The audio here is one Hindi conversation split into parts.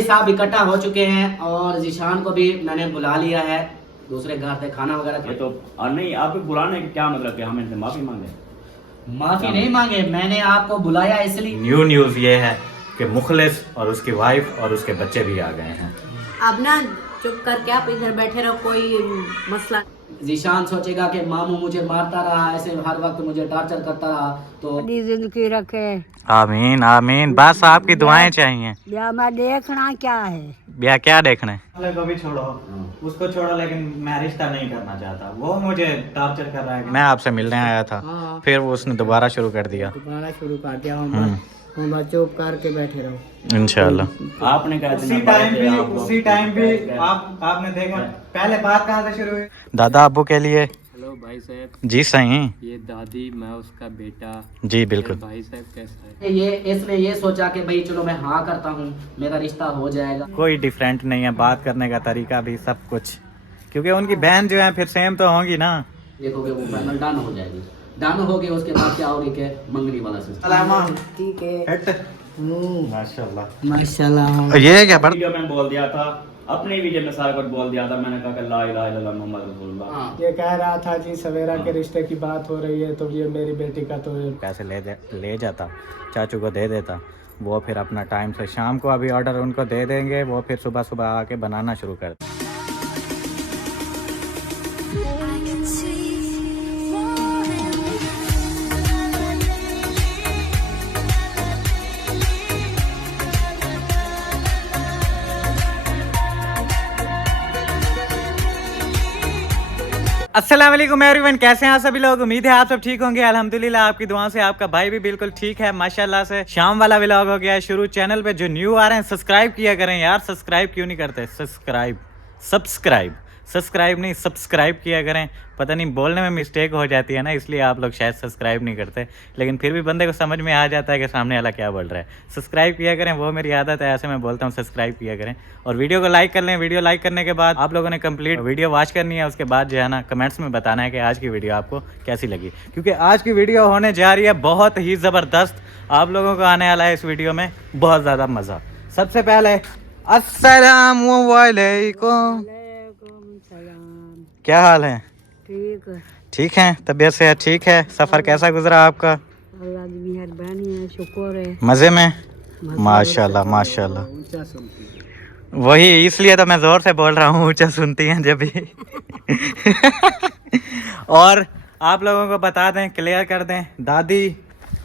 साहब इकट्ठा हो चुके हैं और जीशान को भी मैंने बुला लिया है दूसरे घर से खाना वगैरह। ये तो और नहीं, आप बुलाने का क्या मतलब कि हम इनसे माफी मांगे? माफी नहीं मांगे, मैंने आपको बुलाया इसलिए। न्यू न्यूज़ ये है कि मुखलिस और उसकी वाइफ और उसके बच्चे भी आ गए हैं। अब ना चुप करके आप इधर बैठे रहो, कोई मसला। जीशान सोचेगा कि मामू मुझे मारता रहा, ऐसे हर वक्त मुझे टॉर्चर करता रहा, तो बड़ी जिंदगी रखे। आमीन आमीन, बस आपकी दुआएं चाहिए। या मैं देखना क्या है, ब्याह क्या देखना है? वाले को भी छोड़ो, उसको छोड़ो, लेकिन मैं रिश्ता नहीं करना चाहता। वो मुझे टॉर्चर कर रहा है। मैं आपसे मिलने आया था, फिर वो उसने दोबारा शुरू कर दिया। दोबारा शुरू कर दिया। हम चुप करके बैठे रहो इंशाल्लाह। आपने कहा उसी टाइम भी आपने देखा पहले बात कहाँ से शुरू हुई? दादा अब्बू के लिए। हेलो भाई साहब, जी सही। ये दादी, मैं उसका बेटा। जी बिल्कुल। भाई साहब कैसा है? ये इसने ये सोचा कि भाई चलो मैं हाँ करता हूँ, मेरा रिश्ता हो जाएगा। कोई डिफरेंट नहीं है, बात करने का तरीका भी सब कुछ, क्योंकि उनकी बहन जो है फिर सेम तो होंगी ना। देखोगे वो फाइनल डन हो जाएगी। डन हो गई उसके बाद क्या होगी कि मंगनी वाला सिस्टम। ठीक है। माशाल्लाह माशाल्लाह। ये क्या पढ़ वीडियो में बोल दिया था, अपनी वीडियो में सारा कुछ बोल दिया था। मैंने कहा कि ला इलाहा इल्लल्लाह मुहम्मद रसूलुल्लाह। ये कह रहा था जी सवेरा के रिश्ते की बात हो रही है, तो ये मेरी बेटी का तो पैसे ले जाता, चाचू को दे देता, वो फिर अपना टाइम से शाम को अभी ऑर्डर उनको दे देंगे, वो फिर सुबह सुबह आके बनाना शुरू कर दें। अस्सलाम वालेकुम एवरीवन, कैसे हैं आप सभी लोग? उम्मीद है आप सब ठीक होंगे। अल्हम्दुलिल्लाह आपकी दुआओं से आपका भाई भी बिल्कुल ठीक है माशाल्लाह से। शाम वाला व्लॉग हो गया है शुरू। चैनल पे जो न्यू आ रहे हैं सब्सक्राइब किया करें यार। सब्सक्राइब क्यों नहीं करते? सब्सक्राइब नहीं, सब्सक्राइब किया करें। पता नहीं बोलने में मिस्टेक हो जाती है ना, इसलिए आप लोग शायद सब्सक्राइब नहीं करते, लेकिन फिर भी बंदे को समझ में आ जाता है कि सामने वाला क्या बोल रहा है। सब्सक्राइब किया करें, वो मेरी आदत है, ऐसे मैं बोलता हूँ सब्सक्राइब किया करें। और वीडियो को लाइक कर लें। वीडियो लाइक करने के बाद आप लोगों ने कंप्लीट वीडियो वॉच करनी है, उसके बाद जो है ना कमेंट्स में बताना है कि आज की वीडियो आपको कैसी लगी, क्योंकि आज की वीडियो होने जा रही है बहुत ही ज़बरदस्त। आप लोगों को आने वाला है इस वीडियो में बहुत ज़्यादा मज़ा। सबसे पहले अस्सलाम वालेकुम, क्या हाल है? ठीक है। ठीक है, तबीयत से ठीक है। सफ़र कैसा गुजरा आपका? अल्लाह की मेहरबानी है, शुक्र है। मज़े में? माशाल्लाह माशाल्लाह। वही इसलिए तो मैं ज़ोर से बोल रहा हूँ, ऊंचा सुनती हैं जब भी। और आप लोगों को बता दें, क्लियर कर दें, दादी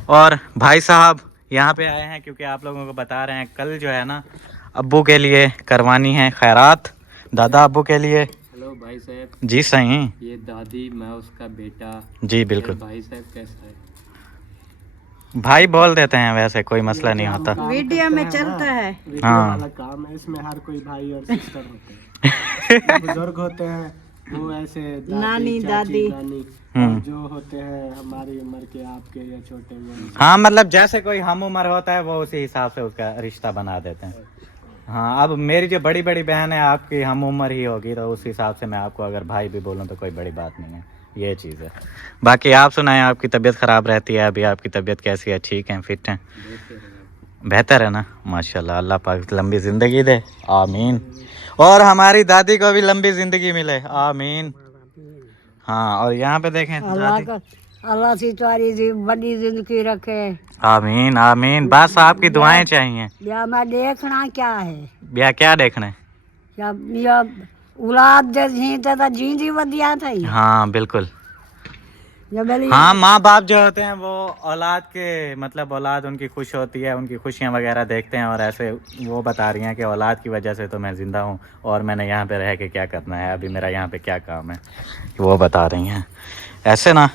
और भाई साहब यहाँ पे आए हैं क्योंकि आप लोगों को बता रहे हैं कल जो है ना अब्बू के लिए करवानी है खैरात, दादा अब्बू के लिए। हेलो भाई साहब, जी सही। ये दादी, मैं उसका बेटा। जी बिल्कुल। भाई साहब कैसा है? भाई बोल देते हैं, वैसे कोई मसला नहीं होता। वीडियो में चलता है। हाँ वाला काम है, इसमें हर कोई भाई और सिस्टर होते हैं। बुजुर्ग होते हैं वो ऐसे नानी, चाची, दादी। नानी, और जो होते हैं हमारी उम्र के, आपके या छोटे वो। हाँ, मतलब जैसे कोई हम उम्र होता है वो उसी हिसाब से उसका रिश्ता बना देते हैं। हाँ, अब मेरी जो बड़ी बड़ी बहन है आपकी हम उम्र ही होगी, तो उस हिसाब से मैं आपको अगर भाई भी बोलूँ तो कोई बड़ी बात नहीं है, ये चीज़ है। बाकी आप सुनाएं, आपकी तबीयत ख़राब रहती है, अभी आपकी तबीयत कैसी है? ठीक है, फिट हैं? बेहतर है ना? माशाल्लाह, अल्लाह पाक लंबी ज़िंदगी दे, आमीन। और हमारी दादी को भी लंबी ज़िंदगी मिले, आमीन। हाँ, और यहाँ पे देखें दादी, अल्लाह से तुम्हारी बड़ी जिंदगी रखे। आमीन आमीन, बस आपकी दुआएं चाहिए। या मैं देखना क्या है, ब्याह क्या देखना है? या औलाद जी तो जींदी वधिया थी। हाँ बिल्कुल। या मेरी हाँ, माँ बाप जो होते हैं वो औलाद के, मतलब औलाद उनकी खुश होती है, उनकी खुशियाँ वगैरह देखते हैं, और ऐसे वो बता रही हैं कि औलाद की वजह से तो मैं ज़िंदा हूँ और मैंने यहाँ पे रह के क्या करना है, अभी मेरा यहाँ पे क्या काम है, वो बता रही हैं ऐसे ना।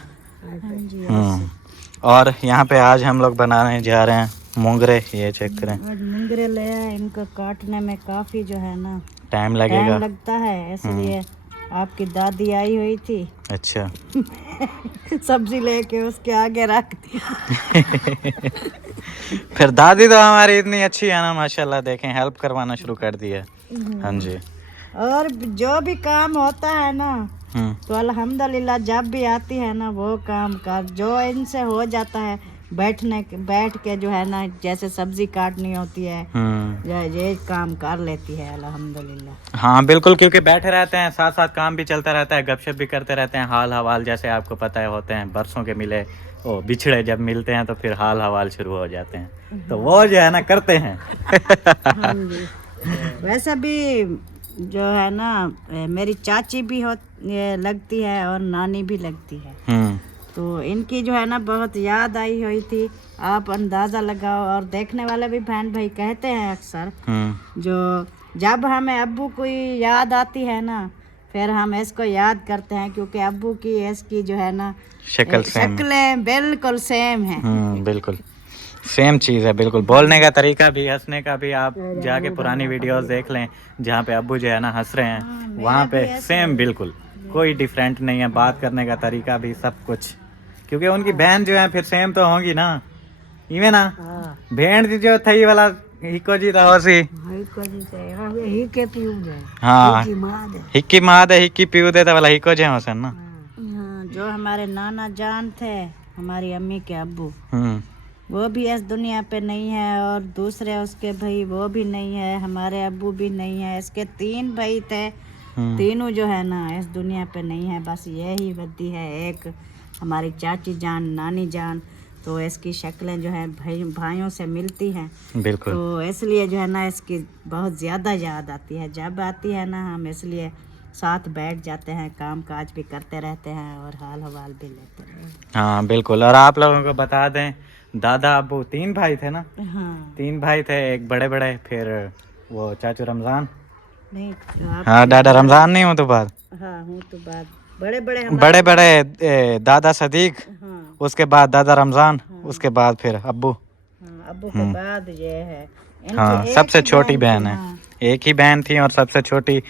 और यहाँ पे आज हम लोग बनाने जा रहे हैं मोंगरे। ये चेक करें, मुंगरे ले आए, इनको काटने में काफ़ी जो है ना टाइम लगेगा, लगता है, इसलिए आपकी दादी आई हुई थी। अच्छा। सब्जी लेके उसके आगे रख दी। फिर दादी तो हमारी इतनी अच्छी है ना माशाल्लाह, देखें हेल्प करवाना शुरू कर दी है। हाँ जी। और जो भी काम होता है ना तो अल्हम्दुलिल्लाह जब भी आती है ना वो काम कर, जो इनसे हो जाता है बैठ के जो है ना जैसे सब्जी काटनी होती है ये काम कर लेती है अल्हम्दुलिल्लाह। हाँ बिल्कुल, क्योंकि बैठे रहते हैं साथ साथ काम भी चलता रहता है, गपशप भी करते रहते हैं, हाल हवाल जैसे आपको पता है होते हैं, बरसों के मिले ओ बिछड़े जब मिलते हैं तो फिर हाल हवाल शुरू हो जाते हैं, तो वो जो है ना करते हैं। हाँ जी। वैसे भी जो है ना मेरी चाची भी ये लगती है और नानी भी लगती है, तो इनकी जो है ना बहुत याद आई हुई थी। आप अंदाज़ा लगाओ, और देखने वाले भी बहन भाई कहते हैं अक्सर जो जब हमें अब्बू की याद आती है ना फिर हम इसको याद करते हैं, क्योंकि अब्बू की इसकी जो है ना शक्लें बिल्कुल सेम है। बिल्कुल सेम चीज़ है, बिल्कुल बोलने का तरीका भी, हंसने का भी। आप जाके पुरानी वीडियोस देख लें जहाँ पे अब्बू जो है ना हंस रहे हैं, वहाँ पे सेम बिल्कुल कोई डिफरेंट नहीं है, बात करने का तरीका भी सब कुछ, क्योंकि उनकी बहन जो है फिर सेम तो होंगी ना, इवे ना भेड़ जो थी वाला हिको जी था होसी हाँ हिक्की माँ दे हिक्की पीऊ देता वाला हिको जे होसन ना। जो हमारे नाना जान थे, हमारी अम्मी के अब्बू, वो भी इस दुनिया पे नहीं है, और दूसरे उसके भाई वो भी नहीं है, हमारे अब्बू भी नहीं है। इसके 3 भाई थे, तीनों जो है ना इस दुनिया पे नहीं है, बस यही बद्दी है एक हमारी चाची जान, नानी जान। तो इसकी शक्लें जो है भाइयों से मिलती हैं, बिल्कुल, तो इसलिए जो है ना इसकी बहुत ज़्यादा याद आती है। जब आती है ना हम इसलिए साथ बैठ जाते हैं, काम काज भी करते रहते हैं और हाल हवाल भी लेते हैं। हाँ बिल्कुल। और आप लोगों को बता दें, दादा अब्बू 3 भाई थे ना? हाँ 3 भाई थे, एक बड़े, फिर वो चाचू रमज़ान, नहीं हाँ दादा रमज़ान नहीं हो तो बाद, हाँ हूँ तो बाद बड़े दादा सदीक, हाँ उसके बाद दादा रमज़ान, उसके बाद फिर अब्बू। हाँ अब्बू के बाद ये है। हाँ सबसे छोटी बहन है, एक ही बहन थी और सबसे छोटी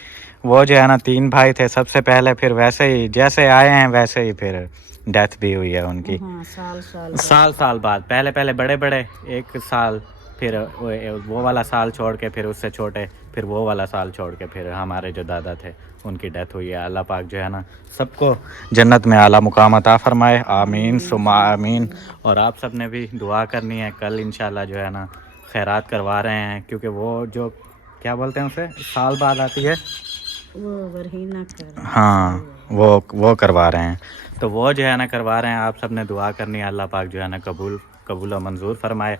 वो जो है ना 3 भाई थे सबसे पहले, फिर वैसे ही जैसे आए हैं वैसे ही फिर डेथ भी हुई है उनकी। हाँ, साल बाद, पहले बड़े 1 साल, फिर वो वाला साल छोड़ के फिर उससे छोटे, फिर वो वाला साल छोड़ के फिर हमारे जो दादा थे उनकी डेथ हुई है। अल्लाह पाक जो है ना सबको जन्नत में आला मुकाम अता फरमाए, आमीन सुमा आमीन। और आप सब ने भी दुआ करनी है, कल इंशाल्लाह जो है ना खैरात करवा रहे हैं, क्योंकि वो जो क्या बोलते हैं उसे साल बाद आती है वो वरहीना कर, हाँ वो करवा रहे हैं, तो वो जो है ना करवा रहे हैं। आप सब ने दुआ करनी है, अल्लाह पाक जो है ना कबूल और मंजूर फरमाए।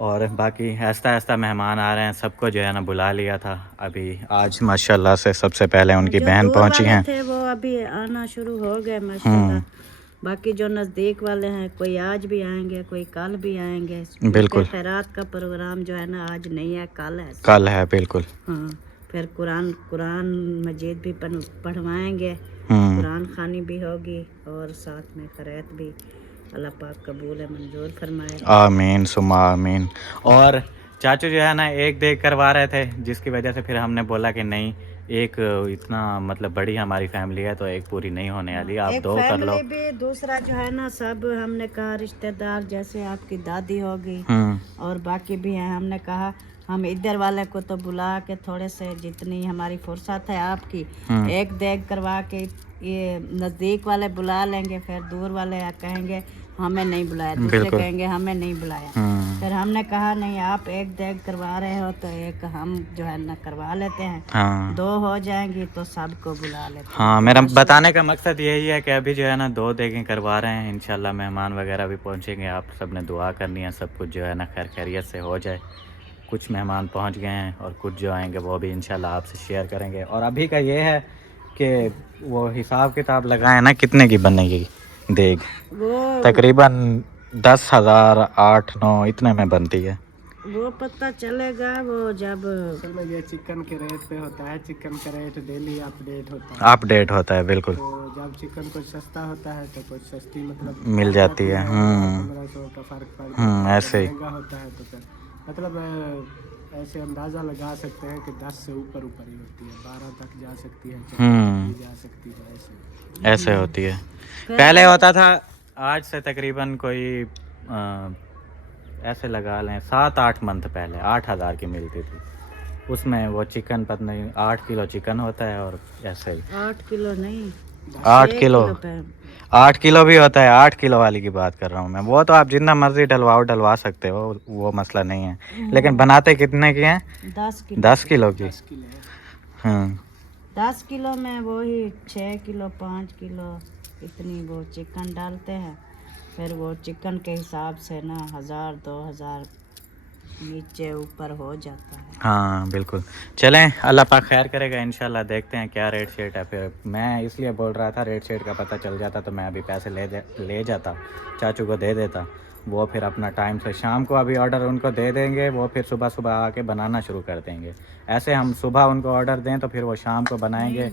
और बाकी ऐसा मेहमान आ रहे हैं, सबको जो है ना बुला लिया था अभी, आज माशाल्लाह से सबसे पहले उनकी बहन पहुंची हैं, थे वो अभी आना शुरू हो गए माशाल्लाह। बाकी जो नज़दीक वाले हैं कोई आज भी आएंगे, कोई कल भी आएंगे। बिल्कुल खैरात का प्रोग्राम जो है ना आज नहीं है, कल है बिल्कुल। हाँ फिर कुरान मजीद भी पढ़वाएंगे, कुरान खानी भी होगी और साथ में खैरात भी। अल्लाह पाक कबूल है मंजूर फरमाए, आमीन सुमा आमीन। और चाचू जो है ना एक देख करवा रहे थे, जिसकी वजह से फिर हमने बोला कि नहीं, एक इतना मतलब बड़ी हमारी फैमिली है तो एक पूरी नहीं होने वाली, आप 2 कर लो। भी दूसरा जो है ना सब हमने कहा रिश्तेदार, जैसे आपकी दादी हो गई और बाकी भी हैं, हमने कहा हम इधर वाले को तो बुला के थोड़े से जितनी हमारी फुर्सत है आपकी एक देख करवा के, ये नज़दीक वाले बुला लेंगे, फिर दूर वाले कहेंगे हमें नहीं बुलाया, दूसरे कहेंगे हमें नहीं बुलाया। फिर हमने कहा नहीं, आप एक देख करवा रहे हो तो एक हम जो है ना करवा लेते हैं, 2 हो जाएंगी तो सबको बुला लेते हैं। हाँ मेरा बताने का मकसद यही है कि अभी जो है ना 2 देखें करवा रहे हैं, इंशाल्लाह मेहमान वगैरह भी पहुँचेंगे। आप सब ने दुआ करनी है, सब कुछ जो है ना खैरियत से हो जाए। कुछ मेहमान पहुँच गए हैं और कुछ जो आएंगे वो भी इंशाल्लाह आपसे शेयर करेंगे। और अभी का ये है कि वो हिसाब किताब लगाए ना कितने की बनेगी देग, तकरीबन 10,000 8-9 इतने में बनती है। वो पता चलेगा वो जब ये चिकन के रेट पे होता है, चिकन का रेट डेली अपडेट होता है बिल्कुल। तो जब चिकन कुछ सस्ता होता है तो कुछ सस्ती मतलब मिल जाती है, 1500 का फर्क पड़ता है, ऐसे ही महंगा होता है तो फिर मतलब ऐसे अंदाज़ा लगा सकते हैं कि 10 से ऊपर ही होती है, 12 तक जा सकती है, 14 जा सकती है, ऐसे होती है। पहले होता था, आज से तकरीबन कोई ऐसे लगा लें 7-8 मंथ पहले 8,000 की मिलती थी, उसमें वो चिकन पता नहीं 8 किलो चिकन होता है और ऐसे ही 8 किलो नहीं 8 किलो 8 किलो भी होता है, 8 किलो वाली की बात कर रहा हूँ मैं। वो तो आप जितना मर्जी डलवा सकते हो, वो मसला नहीं है। लेकिन बनाते कितने की हैं? 10 किलो 10 किलो की। 10 किलो है। हाँ 10 किलो में वही 6 किलो 5 किलो इतनी वो चिकन डालते हैं। फिर वो चिकन के हिसाब से ना 1000 2000 नीचे ऊपर हो जाता है। हाँ बिल्कुल। चलें, अल्लाह पाक खैर करेगा इंशाल्लाह। देखते हैं क्या रेट शेट है। फिर मैं इसलिए बोल रहा था, रेट शेट का पता चल जाता तो मैं अभी पैसे ले जाता, चाचू को दे देता। वो फिर अपना टाइम से शाम को अभी ऑर्डर उनको दे देंगे, वो फिर सुबह सुबह आके बनाना शुरू कर देंगे। ऐसे हम सुबह उनको ऑर्डर दें तो फिर वो शाम को बनाएंगे,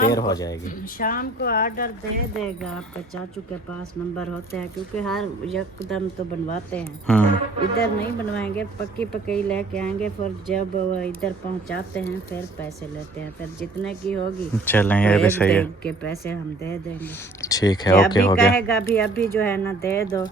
देर हो जाएगी। शाम को ऑर्डर दे देगा। आपका चाचू के पास नंबर होते हैं, क्योंकि हर यकदम तो बनवाते हैं, इधर नहीं बनवाएंगे, पक्की पक्की लेके आएंगे। फिर जब वो इधर पहुंचाते हैं फिर पैसे लेते हैं। फिर जितने की होगी चलें, ये भी सही है के पैसे हम दे देंगे। ठीक है, ओके हो गया। कहेगा अभी जो है ना दे दो।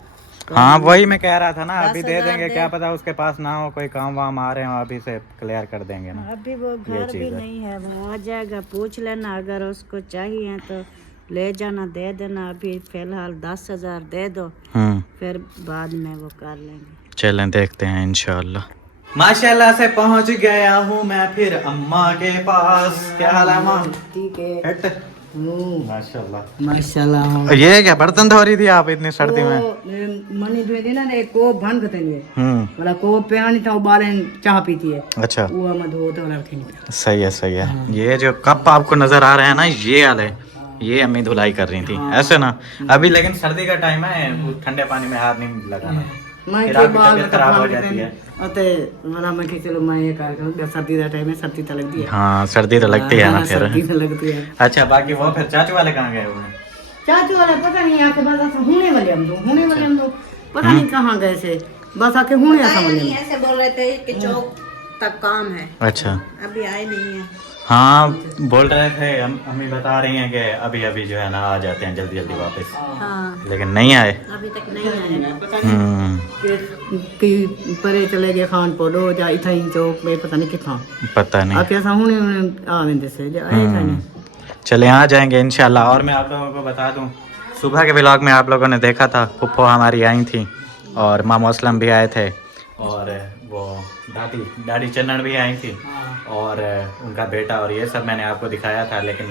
हाँ वही मैं कह रहा था ना, अभी दे देंगे, क्या पता उसके पास ना हो, कोई काम वाम आ रहे हो, अभी से क्लियर कर देंगे ना। अभी वो घर भी नहीं है, वो आ जाएगा, पूछ लेना, अगर उसको चाहिए तो ले जाना, दे देना। अभी फिलहाल 10,000 दे दो, फिर बाद में वो कर लेंगे। चलें देखते हैं इंशाल्लाह। माशाल्लाह से पहुंच गया हूँ मैं फिर अम्मा के पास। क्या हाल है अम्मा? ठीक है। माशाल्लाह माशाल्लाह। ये क्या बर्तन धो रही थी आप इतनी सर्दी में? मनी धोए थी ना, ने को भन करते हैं, मतलब को प्यानी था उबाले चाह पीती है। अच्छा, वो हम धो तो रखे नहीं। सही है सही है। ये जो कप आपको नजर आ रहे हैं ना, ये वाले, ये अम्मी धुलाई कर रही थी ऐसे ना अभी। लेकिन सर्दी का टाइम है, ठंडे पानी में हाथ नहीं लगाना, फिर आपकी तबीयत खराब हो जाती है। अते वाला मैं कि चलो मैं ये कर दूं, सर्दी का टाइम है, सर्दी तो लगती है। हाँ सर्दी तो लगती है ना फिर। सर्दी तो लगती है। अच्छा, बाकी वो फिर चाचू वाले कहाँ गए हुए? चाचू वाले पता नहीं, आके बस होने वाले हम तो पता नहीं कहाँ गए से, बस आके होने समझ में। ऐसे बोल रहे थे कि चौक तक काम है। अच्छा, अभी आए नहीं है। हाँ बोल रहे थे, अम्मी बता रही हैं कि अभी अभी जो है ना आ जाते हैं जल्दी जल्दी वापस, हाँ लेकिन नहीं आए अभी तक नहीं आए। कि परे चले गए खान पोडो या इतना ही चौक में, पता नहीं कितना, पता नहीं। आके ऐसा होने आवेंदे से आए नहीं। चले आ जाएंगे इंशाल्लाह। और मैं आप लोगों को बता दूं, सुबह के व्लॉग में आप लोगों ने देखा था, फुप्पो हमारी आई थी और मामू असलम भी आए थे, और वो दादी चन्नन भी आई थी, और उनका बेटा, और ये सब मैंने आपको दिखाया था। लेकिन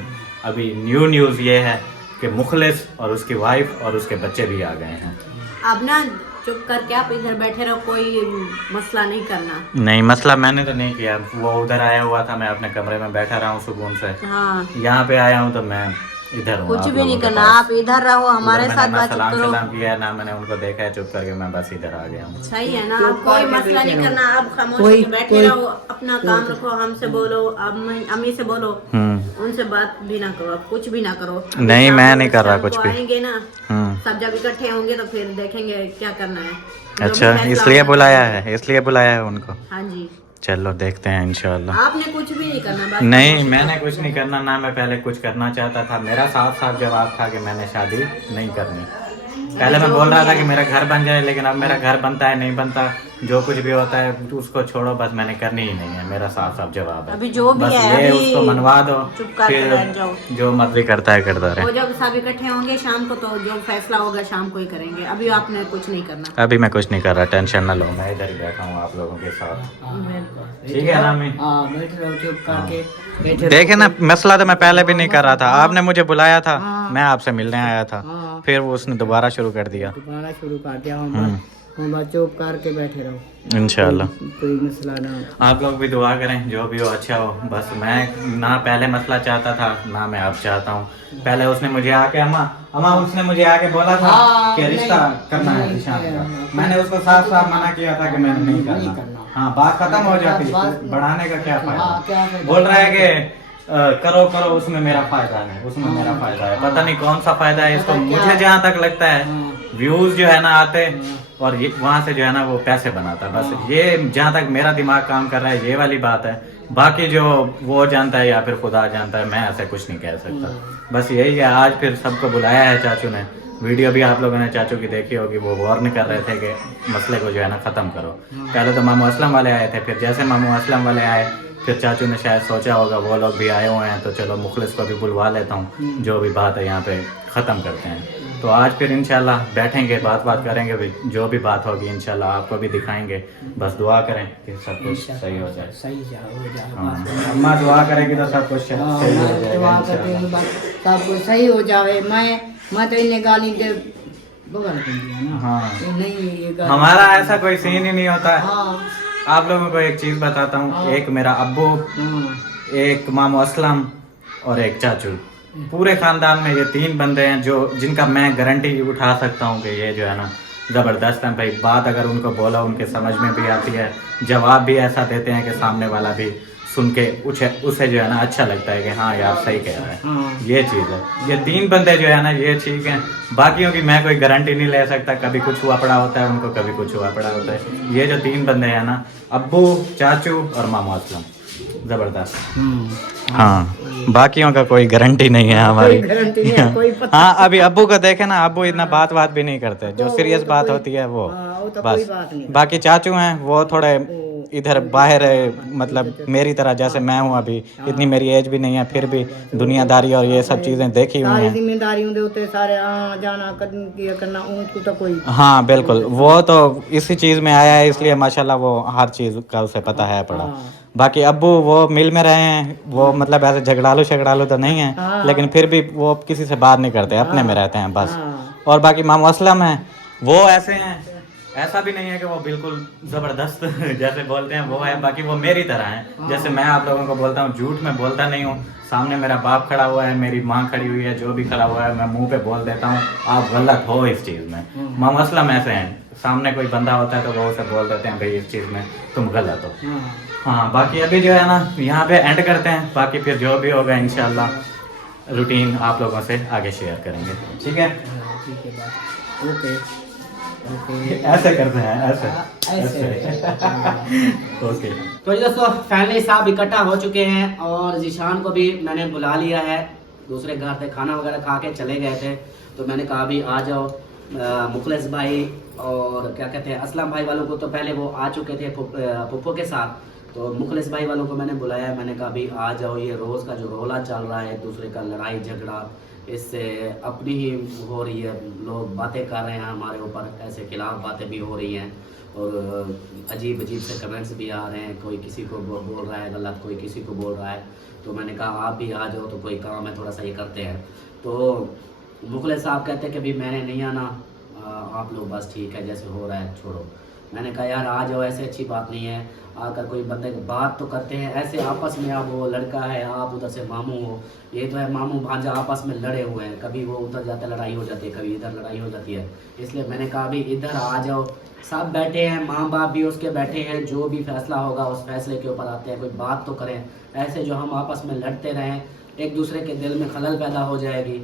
अभी न्यूज़ ये है कि मुखलिस और उसकी वाइफ और उसके बच्चे भी आ गए हैं। अब ना चुप करके आप इधर बैठे रहो, कोई मसला नहीं करना। नहीं, मसला मैंने तो नहीं किया, वो उधर आया हुआ था, मैं अपने कमरे में बैठा रहा हूँ सुकून से। हाँ यहाँ पे आया हूँ तो मैं इधर हूँ। कुछ भी नहीं करना, आप इधर रहो, हमारे साथ बातचीत सलाम करो। सलाम किया ना, मैंने उनको देखा है, चुप करके मैं बस इधर आ गया हूँ। सही है ना, आप कोई मसला नहीं करना, आप खामोश बैठे रहो, अपना काम रखो, हमसे बोलो, अम्मी से बोलो, उनसे बात भी ना करो, आप कुछ भी ना करो। नहीं मैं नहीं कर रहा कुछ भी। आएंगे ना सब जब इकट्ठे होंगे तो फिर देखेंगे क्या करना है। अच्छा, इसलिए बुलाया है, इसलिए बुलाया है उनको। हाँ जी, चलो देखते हैं इंशाल्लाह। आपने कुछ भी नहीं करना, बस नहीं मैंने कुछ नहीं करना ना, मैं पहले कुछ करना चाहता था। मेरा साफ साफ जवाब था कि मैंने शादी नहीं करनी। पहले मैं बोल रहा था कि मेरा घर बन जाए, लेकिन अब मेरा घर बनता है नहीं बनता, जो कुछ भी होता है उसको छोड़ो, बस मैंने करनी ही नहीं है। मेरा साफ साफ जवाब है, अभी जो भी बस है ये अभी उसको मनवा दो, चुप करके बैठ जाओ। फिर जो मर्जी करता है करता रहे। वो जब सब इकट्ठे होंगे शाम को, तो जो फैसला होगा शाम को ही करेंगे। अभी आपने कुछ नहीं करना। अभी मैं कुछ नहीं कर रहा, टेंशन ना लो, मैं इधर ही बैठा हूँ आप लोगों के साथ। ठीक है ना? मैं बैठे रहो चुप करके। देखे ना, मसला तो मैं पहले भी नहीं कर रहा था, आपने मुझे बुलाया था, मैं आपसे मिलने आया था, फिर वो उसने दोबारा शुरू कर दिया। दोबारा शुरू कर दिया, हम बस चुप करके बैठे रहो, इंशाल्लाह। कोई मसला ना हो। आप लोग भी दुआ करें, जो भी हो अच्छा हो। बस मैं ना पहले मसला चाहता था ना मैं अब चाहता हूँ। पहले उसने मुझे आके अम्मा उसने मुझे आके बोला था कि रिश्ता करना है निशान का, मैंने उसको साफ साफ मना किया था कि मैंने नहीं करना। हाँ, बात खत्म हो जाती, बढ़ाने का क्या फायदा। बोल रहा है कि करो करो, उसमें मेरा फायदा है, उसमें मेरा फायदा है। पता नहीं कौन सा फायदा है इसको। मुझे जहाँ तक लगता है व्यूज जो है ना आते, और ये वहाँ से जो है ना वो पैसे बनाता है। बस ये जहाँ तक मेरा दिमाग काम कर रहा है ये वाली बात है। बाकी जो वो जानता है या फिर खुदा जानता है, मैं ऐसा कुछ नहीं कह सकता। बस यही है, आज फिर सबको बुलाया है चाचू ने। वीडियो भी आप लोगों ने चाचू की देखी होगी, वो वार्न कर रहे थे कि मसले को जो है ना ख़त्म करो। पहले तो मामू असलम वाले आए थे, फिर जैसे मामू असलम वाले आए, फिर चाचू ने शायद सोचा होगा वो लोग भी आए हुए हैं तो चलो मुखलिस को भी बुलवा लेता हूँ, जो भी बात है यहाँ पे ख़त्म करते हैं। तो आज फिर इंशाल्लाह बैठेंगे, बात करेंगे भाई, जो भी बात होगी इंशाल्लाह आपको भी दिखाएंगे। बस दुआ करें कि सब कुछ सही हो जाए। सही हो जाए हाँ, अम्मा दुआ करेगी तो सब कुछ सही हो जाएगा दुआ करते हैं इंशाल्लाह। बस सब कुछ सही हो जाए। मैं तो इन्हें गाली दे बगल कर दिया ना। हाँ, ये नहीं ये गाली- हमारा ऐसा कोई सीन ही नहीं होता है। हाँ आप लोगों को एक चीज़ बताता हूँ, एक मेरा अब्बू, हाँ एक मामू असलम और एक चाचू, पूरे खानदान में ये 3 बंदे हैं जो जिनका मैं गारंटी उठा सकता हूँ कि ये जो है ना ज़बरदस्त हैं भाई। बात अगर उनको बोला उनके समझ में भी आती है, जवाब भी ऐसा देते हैं कि सामने वाला भी सुन के उसे जो है ना अच्छा लगता है कि हाँ यार सही कह रहा है। हाँ। ये चीज़ है, ये 3 बंदे जो है ना ये ठीक हैं। बाकियों की मैं कोई गारंटी नहीं ले सकता, कभी कुछ हुआ पड़ा होता है उनको, कभी कुछ हुआ पड़ा होता है। ये जो 3 बंदे हैं ना, अब्बू, चाचू और मामू असलम, ज़बरदस्त। हाँ, बाकियों का कोई गारंटी नहीं है हमारी। कोई गारंटी नहीं है, कोई पता हाँ, अभी अब्बू को देखे ना, अब्बू इतना बात भी नहीं करते, जो तो सीरियस वो तो बात कोई- होती है वो हाँ, वो तो कोई बस। बात नहीं। बाकी चाचू हैं वो थोड़े इधर बाहर है, मतलब मेरी तरह जैसे मैं हूँ अभी, इतनी मेरी एज भी नहीं है, फिर भी दुनियादारी और ये सब चीज़ें देखी हुई सारी हैं। जिम्मेदारियों दे होते सारे आना जाना किया करना उनको तो कोई हाँ बिल्कुल, वो तो इसी चीज़ में आया है, इसलिए माशाल्लाह वो हर चीज़ का उसे पता है पड़ा। हाँ। बाकी अब्बू वो मिल में रहे हैं, वो मतलब ऐसे झगड़ालू तो नहीं है, हाँ। लेकिन फिर भी वो किसी से बात नहीं करते, अपने में रहते हैं बस। हाँ। और बाकी मामू असलम हैं, वो ऐसे हैं, ऐसा भी नहीं है कि वो बिल्कुल ज़बरदस्त जैसे बोलते हैं वो है, बाकी वो मेरी तरह हैं। जैसे मैं आप लोगों को बोलता हूँ, झूठ में बोलता नहीं हूँ। सामने मेरा बाप खड़ा हुआ है, मेरी माँ खड़ी हुई है, जो भी खड़ा हुआ है मैं मुंह पे बोल देता हूँ आप गलत हो इस चीज़ में। मामू असलम ऐसे हैं, सामने कोई बंदा होता है तो वो उसे बोल देते हैं भाई इस चीज़ में तुम गलत हो। हाँ, बाकी अभी जो है ना यहाँ पे एंड करते हैं, बाकी फिर जो भी होगा इंशाल्लाह रूटीन आप लोगों से आगे शेयर करेंगे, ठीक है? ठीक है बात ओके ओके ऐसे करते हैं, ऐसे ओके। तो जी दोस्तों, फाइनली साहब इकट्ठा हो चुके हैं और जीशान को भी मैंने बुला लिया है। दूसरे घर से खाना वगैरह खा के चले गए थे, तो मैंने कहा अभी आ जाओ। मुखलिस भाई और क्या कहते हैं असलम भाई वालों को तो पहले वो आ चुके थे पुप्पो के साथ, तो मुखलिस भाई वालों को मैंने बुलाया। मैंने कहा अभी आ जाओ, ये रोज़ का जो रोला चल रहा है, एक दूसरे का लड़ाई झगड़ा, इससे अपनी ही हो रही है, लोग बातें कर रहे हैं हमारे ऊपर, ऐसे खिलाफ बातें भी हो रही हैं और अजीब से कमेंट्स भी आ रहे हैं, कोई किसी को बोल रहा है गलत, कोई किसी को बोल रहा है। तो मैंने कहा आप भी आ जाओ, तो कोई काम है थोड़ा सा ये करते हैं। तो मुखलिस साहब कहते हैं कि अभी मैंने नहीं आना, आप लोग बस ठीक है जैसे हो रहा है छोड़ो। मैंने कहा यार आ जाओ, ऐसे अच्छी बात नहीं है, आकर कोई बंदे बात तो करते हैं ऐसे आपस में। आप वो लड़का है, आप उधर से मामू हो, ये तो है मामू भांजा आपस में लड़े हुए हैं, कभी वो उधर जाता लड़ाई हो जाती है, कभी इधर लड़ाई हो जाती है। इसलिए मैंने कहा अभी इधर आ जाओ, सब बैठे हैं, माँ बाप भी उसके बैठे हैं, जो भी फैसला होगा उस फैसले के ऊपर आते हैं, कोई बात तो करें। ऐसे जो हम आपस में लड़ते रहें, एक दूसरे के दिल में खलल पैदा हो जाएगी।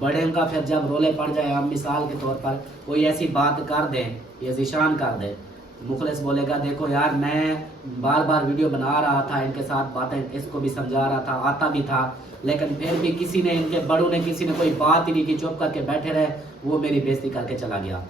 बड़े का फिर जब रोले पड़ जाए, हम मिसाल के तौर पर कोई ऐसी बात कर दें, ये जीशान कर दे, मुखलिस बोलेगा देखो यार मैं बार बार वीडियो बना रहा था, इनके साथ बातें इसको भी समझा रहा था, आता भी था, लेकिन फिर भी किसी ने, इनके बड़ों ने किसी ने कोई बात ही नहीं की, चुप करके बैठे रहे, वो मेरी बेइज्जती करके चला गया।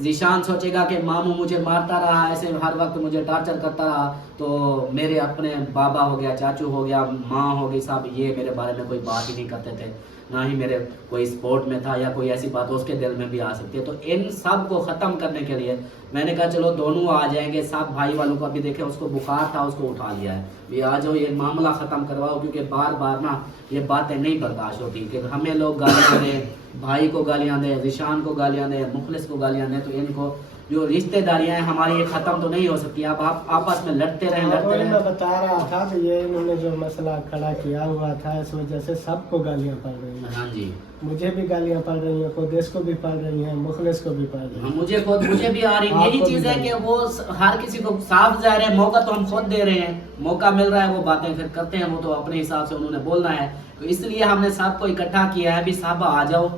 जीशान सोचेगा कि मामू मुझे मारता रहा, ऐसे हर वक्त मुझे टॉर्चर करता रहा, तो मेरे अपने बाबा हो गया, चाचू हो गया, माँ हो गई, सब ये मेरे बारे में कोई बात ही नहीं करते थे, ना ही मेरे कोई स्पोर्ट में था या कोई ऐसी बात उसके दिल में भी आ सकती है। तो इन सब को ख़त्म करने के लिए मैंने कहा चलो दोनों आ जाएंगे। सब भाई वालों को अभी देखे, उसको बुखार था, उसको उठा लिया है, भी आ जाओ ये मामला ख़त्म करवाओ, क्योंकि बार बार ना ये बातें नहीं बर्दाश्त होती कि हमें लोग गालियाँ दें, भाई को गालियाँ दें, जीशान को गालियाँ दें, मुखलिस को गालियाँ दें, तो इनको जो रिश्तेदारियाँ हैं हमारी ये ख़त्म तो नहीं हो सकती। आप आपस में लड़ते रहें लड़ते मैं रहें। बता रहा था तो ये इन्होंने जो मसला खड़ा किया हुआ था, इस वजह से सबको गालियाँ पड़ रही हैं। हाँ जी, मुझे भी गालियाँ पड़ रही हैं, कोदेश को भी पड़ रही हैं, मुखलिस को भी पड़ रही हैं। मुझे भी आ रही है। यही आपको भी चीज है आ रही कि वो हर किसी को साफ जाहिर है, मौका तो हम खुद दे रहे हैं, मौका मिल रहा है, वो बातें फिर करते हैं, वो तो अपने हिसाब से उन्होंने बोलना है। तो इसलिए हमने सबको इकट्ठा किया है, अभी सब आ जाओ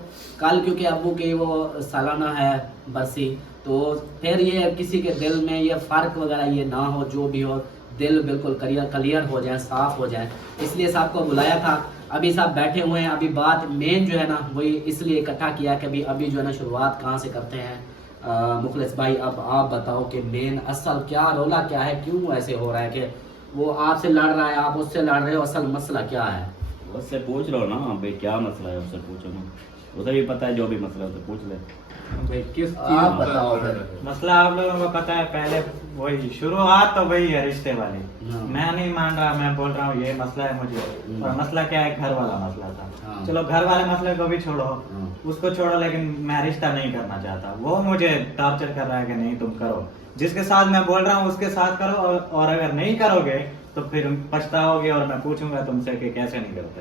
कल, क्योंकि अब्बू की वो सालाना है बरसी, तो फिर ये किसी के दिल में ये फर्क वगैरह ये ना हो, जो भी हो दिल बिल्कुल क्लियर हो जाए, साफ हो जाए, इसलिए सबको बुलाया था। अभी सब बैठे हुए हैं, अभी बात मेन जो है ना वही इसलिए इकट्ठा किया कि अभी जो है ना शुरुआत कहाँ से करते हैं। मुखलिस भाई अब आप बताओ कि मेन असल क्या रोला क्या है, क्यों ऐसे हो रहा है कि वो आपसे लड़ रहा है, आप उससे लड़ रहे हो, असल मसला क्या है? उससे पूछ लो ना भाई क्या मसला है, उससे पूछो ना। उसे भी पता है, जो भी मसला है उसे पूछ ले। किस आप बताओ फिर। मसला आप लोगों को पता है, पहले वही शुरुआत तो वही है रिश्ते वाली। हाँ। मैं नहीं मान रहा, मैं बोल रहा हूँ ये मसला है मुझे। और मसला क्या है, घर वाला मसला था। हाँ। चलो घर वाले मसले को भी छोड़ो, हाँ। उसको छोड़ो, लेकिन मैं रिश्ता नहीं करना चाहता। वो मुझे टॉर्चर कर रहा है कि नहीं तुम करो, जिसके साथ मैं बोल रहा हूँ उसके साथ करो, और अगर नहीं करोगे तो फिर पछताओगे और मैं पूछूंगा तुमसे कि कैसे नहीं करते।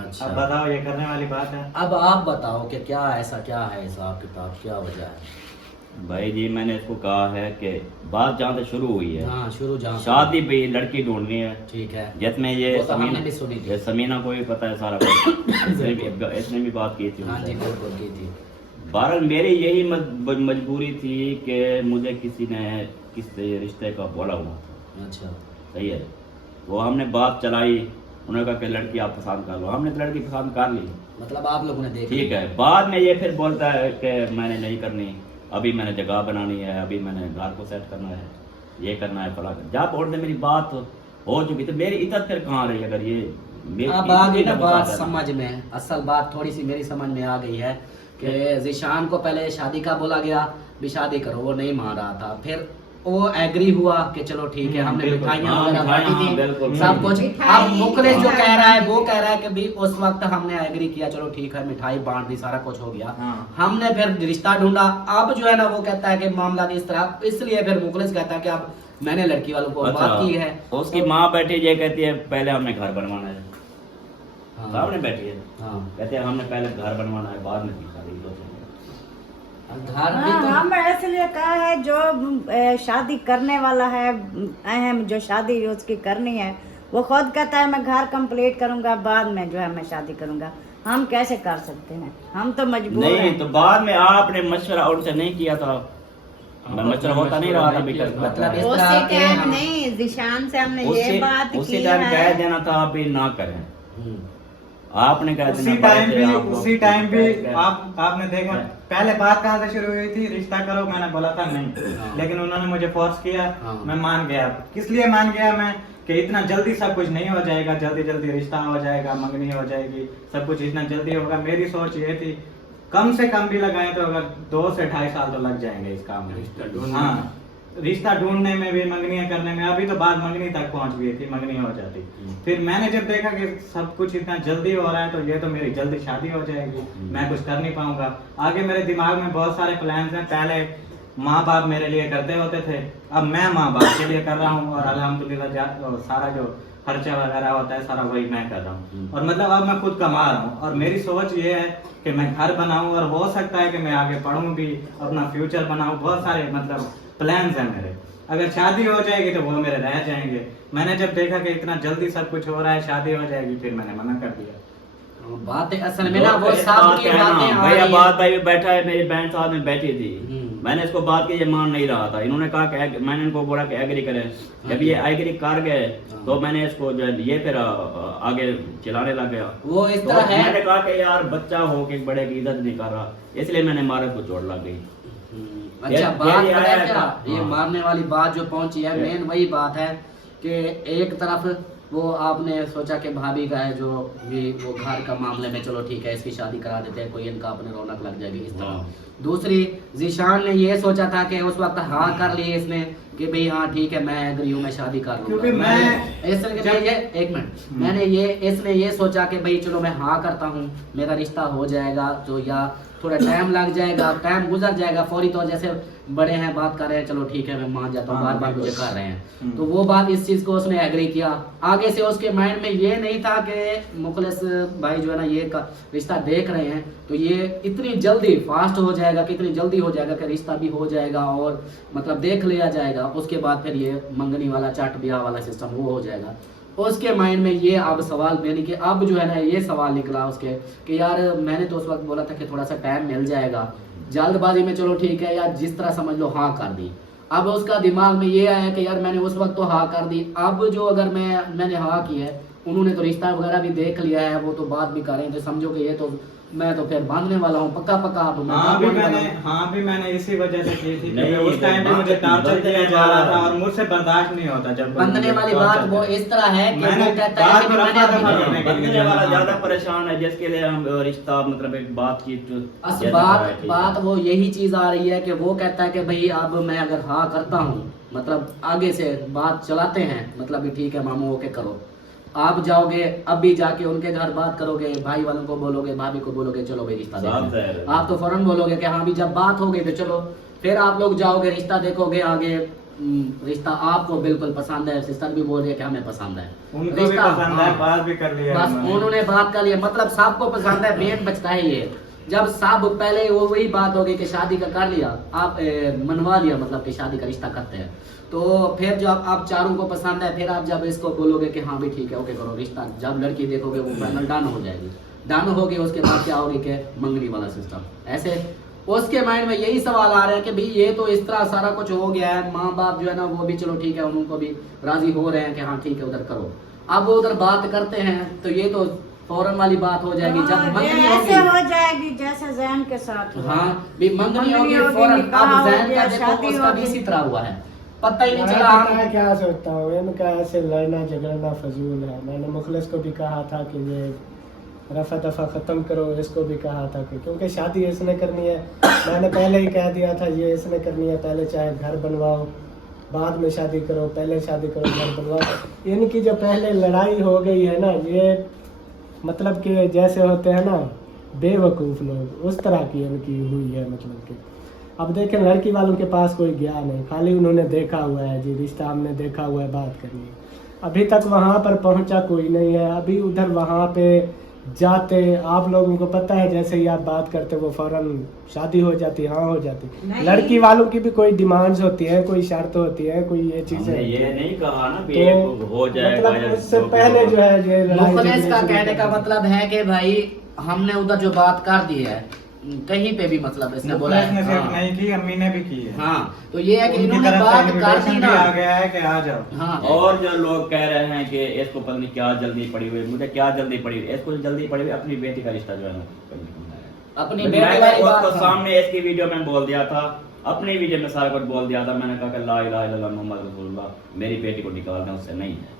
अच्छा, अब बताओ, ये करने वाली बात है? अब आप बताओ कि क्या ऐसा क्या है हिसाब किताब, क्या वजह है? भाई जी मैंने इसको कहा है कि बात जहाँ से शुरू हुई है, हाँ शुरू जहाँ से- शादी पे लड़की ढूंढनी है, ठीक है, जिसमें ये वो तो हमने समीना, भी सुनी थी। ये समीना को भी पता है सारा कुछ। इसने भी बात की थी हाँ जी उनसे। बिल्कुल की थी। बहरहाल मेरी यही मजबूरी थी कि मुझे किसी ने किसी रिश्ते का बोला हुआ था। अच्छा, सही है, वो हमने बात चलाई, उन्होंने कहा कि लड़की आप पसंद कर लो, हमने तो लड़की पसंद कर ली। मतलब आप लोगों ने देखा? ठीक है, बाद में ये फिर बोलता है कि मैंने नहीं करनी, अभी मैंने जगह बनानी है, अभी मैंने घर को सेट करना है, ये करना है फला। जब बोर्ड से मेरी बात हो चुकी तो मेरी इज्जत फिर कहाँ रही? अगर ये अब आ गई ना बात समझ में, असल बात थोड़ी सी मेरी समझ में आ गई है कि जिशान को पहले शादी का बोला गया भी शादी करो, वो नहीं मान रहा था, फिर वो एग्री हुआ कि चलो ठीक है, हमने बिल्कुल। मिठाइयाँ हाँ, वगैरह बांटी हाँ, थी, बिल्कुल, सब कुछ। मिठाई अब मुखलेस जो कह रहा है वो कह रहा है कि भी उस वक्त हमने एग्री किया, चलो ठीक है, मिठाई बांट दी, सारा कुछ हो गया, हाँ। हमने फिर रिश्ता ढूंढा। अब जो है ना वो कहता है कि मामला इस तरह, इसलिए फिर मुखलेस कहता है कि अब मैंने लड़की वालों को बात की है। उसकी माँ बैठी ये कहती है पहले हमने घर बनवाना है, हाँ। सामने बैठी है, हाँ, कहते हैं हमने पहले घर बनवाना है, बाद में की शादी। घर भी हाँ, तो हम इसलिए कहा है जो शादी करने वाला है, अहम जो शादी उसकी करनी है, वो खुद कहता है मैं घर कंप्लीट करूंगा, बाद में जो है मैं शादी करूंगा। हम कैसे कर सकते हैं? हम तो मजबूर नहीं हैं। तो बाद में आपने मशवरा उनसे नहीं किया था? मशवरा होता नहीं रहा था अभी तक। मतलब इस उसी तरह के टाइम हम- नहीं, जिशान से हमने ये बात की उसी टाइम कह है। देना था आप भी ना करें, हम्म, आपने कह देना उसी टाइम पहले भी आप लोग- उसी टाइम भी आपने देखा पहले बात कहाँ से शुरू हुई थी, रिश्ता करो, मैंने बोला था नहीं, लेकिन उन्होंने मुझे फोर्स किया, हाँ। मैं मान गया। किस लिए मान गया मैं? कि इतना जल्दी सब कुछ नहीं हो जाएगा, जल्दी जल्दी रिश्ता हो जाएगा, मंगनी हो जाएगी, सब कुछ इतना जल्दी होगा। मेरी सोच ये थी कम से कम भी लगाए तो अगर 2 से 2.5 साल तो लग जाएंगे इस काम में। हाँ, रिश्ता ढूंढने में भी, मंगनियां करने में। अभी तो बात मंगनी तक पहुंच गई थी, मंगनी हो जाती। फिर मैंने जब देखा कि सब कुछ इतना जल्दी हो रहा है तो ये तो मेरी जल्दी शादी हो जाएगी, मैं कुछ कर नहीं पाऊंगा। आगे मेरे दिमाग में बहुत सारे प्लान्स हैं। पहले माँ बाप मेरे लिए करते होते थे, अब मैं माँ बाप के लिए कर रहा हूँ, और अल्हम्दुलिल्लाह सारा जो खर्चा वगैरह होता है सारा वही मैं कर रहा हूँ। और मतलब अब मैं खुद कमा रहा हूँ, और मेरी सोच ये है कि मैं घर बनाऊं, और हो सकता है कि मैं आगे पढ़ूं भी, अपना फ्यूचर बनाऊं। बहुत सारे मतलब प्लान्स हैं मेरे। अगर शादी हो जाएगी तो वो मेरे रह जाएंगे। मैंने जब देखा कि इतना जल्दी सब कुछ हो रहा है, शादी हो जाएगी, फिर मैंने मना कर दिया। बातें असल में ना वो सब की है ना, बातें आ भैया रही बात हैं। भाई बैठा है, मेरी बहन साथ में बैठी थी, मैंने इसको बात की, ये मान नहीं रहा था। इन्होंने कहा कि मैंने इनको बोला कि एग्री करें, जब ये एग्री कर गए तो मैंने इसको जो है ये फिर आगे चलाने लग गया। वो इस तो तरह है। मैंने कहा कि यार बच्चा हो के बड़े की इज्जत नहीं कर रहा, इसलिए मैंने मारे को चोट लग गई। अच्छा बात ये पता है आया क्या, था। ये हाँ। मारने वाली बात जो पहुंची है, मेन वही बात है कि एक तरफ वो आपने सोचा कि भाभी का है जो भी वो घर का मामले में चलो ठीक है इसकी शादी करा देते हैं, कोई इनका अपने रौनक लग जाएगी इस तरह। हाँ। दूसरी जिशान ने ये सोचा था कि उस वक्त हाँ कर ली इसने कि भाई हाँ ठीक है मैं एग्री हूँ, मैं शादी कर लूंगा। क्योंकि मैंने ये इसने ये सोचा कि भाई चलो मैं हाँ करता हूँ, मेरा रिश्ता हो जाएगा, तो या थोड़ा टाइम लग जाएगा, टाइम गुजर जाएगा, फौरी तौर जैसे बड़े हैं बात कर रहे हैं, चलो ठीक है मैं मान जाता हूँ, हाँ, बार बार मुझे बिल्कुल। कर रहे हैं। तो वो बात इस चीज को उसने एग्री किया। आगे से उसके माइंड में ये नहीं था कि मुखलिस भाई जो है ना ये रिश्ता देख रहे हैं तो ये इतनी जल्दी फास्ट हो जाएगा, कितनी जल्दी हो जाएगा कि रिश्ता भी हो जाएगा और मतलब देख लिया जाएगा, उसके बाद फिर ये मंगनी वाला चट ब्याह वाला सिस्टम वो हो जाएगा। उसके माइंड में ये अब सवाल यानी कि अब जो है ना ये सवाल निकला उसके कि यार मैंने तो उस वक्त बोला था कि थोड़ा सा टाइम मिल जाएगा, जल्दबाजी में चलो ठीक है यार जिस तरह समझ लो हाँ कर दी। अब उसका दिमाग में ये आया कि यार मैंने उस वक्त तो हाँ कर दी, अब जो अगर मैंने हाँ की है उन्होंने तो रिश्ता वगैरह भी देख लिया है, वो तो बात भी कर रहे थे, समझो कि ये तो मैं तो फिर बांधने वाला हूँ पक्का पक्का। अब मैं हाँ भी मैंने इसी वजह से की थी, नहीं, क्योंकि उस टाइम पे मुझे टॉर्चर किया जा रहा था और मुझसे बर्दाश्त नहीं होता जब बंधने वाली बात वो इस तरह है कि मैंने वो कहता है कि बात मैंने रफा अपनी- करने के लिए बंधने वाला ज्यादा परेशान है, जिसके लिए हम रिश्ता मतलब एक बातचीत बस जैसे बात है, ठीक है। बात वो यही चीज आ रही है कि वो कहता है कि भाई अब मैं अगर हाँ करता हूँ, मतलब आगे से बात चलाते हैं, मतलब भी ठीक है मामू ओके करो, आप जाओगे अब भी जाके उनके घर बात करोगे, भाई वालों को बोलोगे, भाभी को बोलोगे चलो भाई रिश्ता साफ देखते हैं। है। आप तो फौरन बोलोगे कि हाँ भी जब बात हो गई तो चलो, फिर आप लोग जाओगे रिश्ता देखोगे आगे, रिश्ता आपको बिल्कुल पसंद है, सिस्टर भी बोल रही है कि हमें पसंद है, उनको भी रिश्ता, पसंद है, हाँ। बात भी कर लिया बस उन्होंने बात कर लिया, मतलब सबको पसंद है, मेन बचता है ये जब सब पहले वो वही बात हो गई कि शादी का कर लिया आप, मनवा लिया, मतलब कि शादी का रिश्ता करते हैं, तो फिर जब आप चारों को पसंद है, फिर आप जब इसको बोलोगे कि हाँ भी ठीक है ओके करो रिश्ता, जब लड़की देखोगे वो फाइनल डन हो जाएगी, डन होगी, उसके बाद क्या होगी कि मंगनी वाला सिस्टम, ऐसे उसके माइंड में यही सवाल आ रहा है कि भाई ये तो इस तरह सारा कुछ हो गया है, माँ बाप जो है ना वो भी चलो ठीक है, उनको भी राजी हो रहे हैं कि हाँ ठीक है उधर करो, अब वो उधर बात करते हैं तो ये तो फौरन वाली बात हो जाएगी, जब मंगनी ऐसे होगी, हो जाएगी जैसे जैन के साथ हुआ। हाँ भी मंगनी मंगनी होगी होगी, फौरन, निकाह अब हो जैन गया, का देखो शादी उसका भी होगी। इसी तरह हुआ है, पता ही नहीं मैं चला। पता है क्या सोचता हूँ, इनका ऐसे लड़ना झगड़ना फजूल है। मैंने मुखलिस को भी कहा था कि ये रफा दफा ख़त्म करो, इसको भी कहा था कि क्योंकि शादी इसने करनी है, मैंने पहले ही कह दिया था ये इसने करनी है, पहले चाहे घर बनवाओ बाद में शादी करो, पहले शादी करो घर बनवाओ। इनकी जो पहले लड़ाई हो गई है ना, ये मतलब कि जैसे होते हैं ना बेवकूफ़ लोग, उस तरह की इनकी हुई है। मतलब कि अब देखें लड़की वालों के पास कोई ज्ञान है, खाली उन्होंने देखा हुआ है जी, रिश्ता हमने देखा हुआ है, बात करनी है, अभी तक वहाँ पर पहुँचा कोई नहीं है। अभी उधर वहाँ पे जाते आप लोगों को पता है, जैसे ही आप बात करते वो फौरन शादी हो जाती, हाँ हो जाती। नहीं। लड़की वालों की भी कोई डिमांड्स होती है, कोई शर्त होती है, कोई ये चीज़ें हमने होती ये हैं। नहीं कहा ना भी तो ये हो जाएगा मतलब या उससे जो भी पहले होगा। जो है ये लड़ाई मुखलिस झगड़े का शुरू कहने कर का दी। मतलब है कि भाई हमने उधर जो बात कर दी है कहीं पे भी, मतलब इसने बोला मुखलिस ने है, सिर्फ हाँ, नहीं की, अम्मी ने भी की है। हाँ तो ये है कि उनकी इन्होंने तरफ बात से कर invitation दी भी ना, आ गया है कि आ जाओ। हाँ और जो लोग कह रहे हैं कि इसको पता नहीं क्या जल्दी पड़ी हुई, मुझे क्या जल्दी पड़ी हुई, इसको जल्दी पड़ी हुई अपनी बेटी का रिश्ता जो है ना करने को है। अपनी मैंने बेटी वाली बात, उसको हाँ। सामने इसकी वीडियो में बोल दिया था, अपनी वीडियो में सारा कुछ बोल दिया था, मैंने कहा कि ला इलाहा इल्लल्लाह मुहम्मद रसूलुल्लाह, मेरी बेटी को निकालना उससे नहीं है,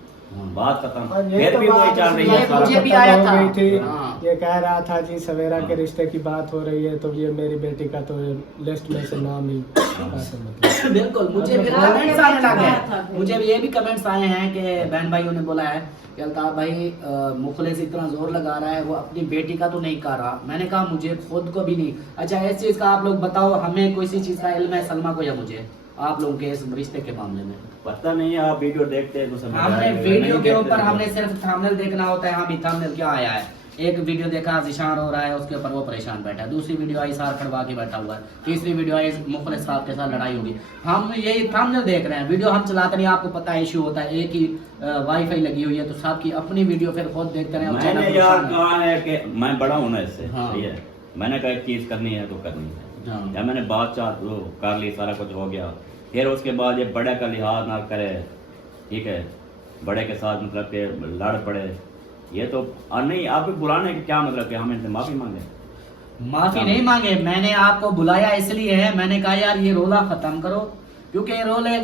बात और खत्म। ये फिर तो भी वही बात चल रही ये है सारा मुझे भी खत्म आया हो था। गई थी। हाँ। ये कह रहा था जी सवेरा के हाँ। रिश्ते की बात हो रही है, तो ये मेरी बेटी का तो लिस्ट में से नाम ही खत्म मतलब। बिल्कुल, मुझे भी मतलब कमेंट्स आने लगे बात था हैं, फिर। मुझे भी ये भी कमेंट्स आए हैं कि बहन भाइयों ने बोला है कि अल्ताफ भाई मुखलिस इतना जोर लगा रहा है, वो अपनी बेटी का तो नहीं कर रहा। मैंने कहा मुझे खुद को भी नहीं। अच्छा इस चीज़ का आप लोग बताओ, हमें कोई सी चीज़ का इल्म है सलमा को या मुझे, आप लोगों के इस रिश्ते के मामले में? पता नहीं है, आप वीडियो देखते हैं तो समझ हमने आएगा, वीडियो नहीं के देखते ऊपर तो- हमने सिर्फ थंबनेल देखना होता है, हाँ भी थंबनेल क्या आया है। एक वीडियो देखा जिशान हो रहा है, उसके ऊपर वो परेशान बैठा है, दूसरी वीडियो आई सार खड़वा के बैठा हुआ है, तीसरी वीडियो आई मुखलिस साहब के साथ लड़ाई होगी। हम यही थंबनेल देख रहे हैं, वीडियो हम चलाते नहीं, आपको पता है इशू होता है, एक ही वाईफाई लगी हुई है तो सबकी अपनी वीडियो फिर खुद देखते रहे और चैनल मैंने को यार नुकसान है। कहा है कि मैं बड़ा हूं ना इससे, हाँ। सही है, मैंने कहा एक चीज करनी है तो करनी है, हाँ। या मैंने बात चाह वो कर ली, सारा कुछ हो गया, फिर उसके बाद ये बड़े का लिहाज ना करे, ठीक है, बड़े के साथ मतलब के लड़ पड़े, ये तो और नहीं, आप बुलाने के क्या मतलब कि हम इनसे माफी मांगे? माफी नहीं मांगे, मैंने आपको बुलाया इसलिए है, मैंने कहा यार ये रोला खत्म करो, क्योंकि ये रोले